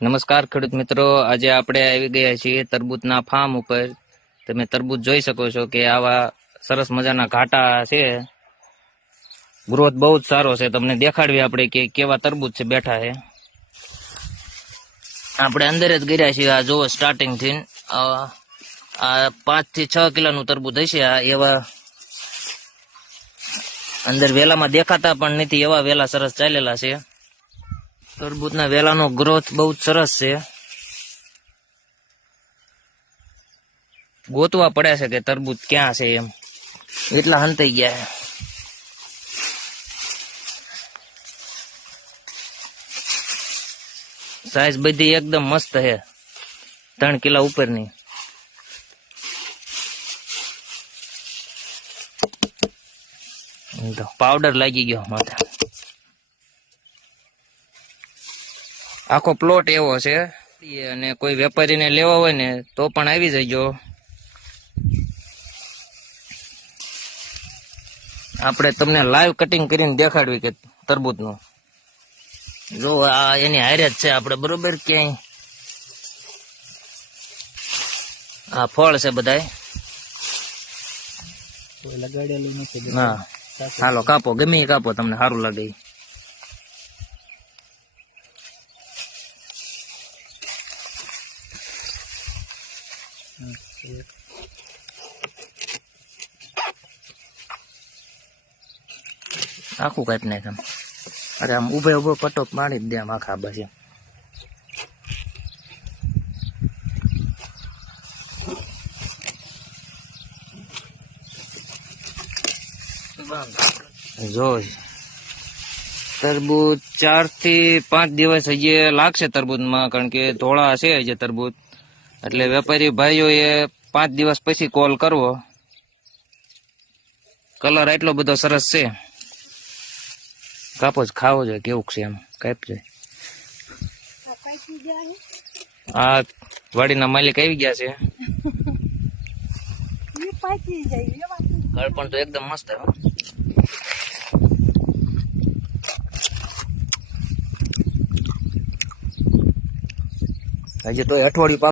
નમસ્કાર ખેડૂત મિત્રો, આજે આપણે આવી ગયા છીએ તરબૂચના ફાર્મ ઉપર. તમે તરબૂચ જોઈ શકો છો કે આવા સરસ મજાના ઘાટા છે. ગ્રોથ બહુ જ સારો છે. તમને દેખાડવી આપણે કે કેવા તરબૂચ છે બેઠા છે. આપણે અંદર જ ગયા છીએ. આ જોવો સ્ટાર્ટિંગ થી આ 5 થી 6 કિલોનું તરબૂચ હશે. આ એવા અંદર વેલામાં દેખાતા પણ નથી એવા વેલા સરસ ચાલેલા છે. તરબૂચના વેલાનો ગ્રોથ બહુ જ સરસ છે. ગોતવા પડે છે કે તરબૂચ ક્યાં છે એમ, એટલા હંતાઈ ગયા છે. સાઈઝ બધી એકદમ મસ્ત છે, 3 કિલો ઉપરની. પાવડર લાગી ગયો માથે. આખો પ્લોટ એવો છે, અને કોઈ વેપારીને લેવા હોય ને તો પણ આવી જજો. આપણે તમને લાઈવ કટિંગ કરીને દેખાડવી કે તરબૂચનું. જો આ એની હારે જ છે આપણે, બરોબર. ક્યાંય આ ફળ છે બધાય. હા, હાલો કાપો, ગમે કાપો, તમને સારું લાગે. આખું કાપી નાખ. અરે આમ ઉભો ઉભો પટ્ટો મારી જ દે આમ આખા બસ. જો તરબૂચ 4 થી 5 દિવસ હજી લાગશે તરબૂચમાં, કારણ કે ધોળા છે હજી તરબૂચ. એટલે વેપારી ભાઈઓએ 5 દિવસ પછી કોલ કરવો. કલર એટલો બધો સરસ છે. કાપો જ, ખાવો જોઈએ કેવું છે એમ, કાપજો. આ વાડીના માલિક આવી ગયા છે. ફળ પણ તો એકદમ મસ્ત. હજી તો અઠવાડિયું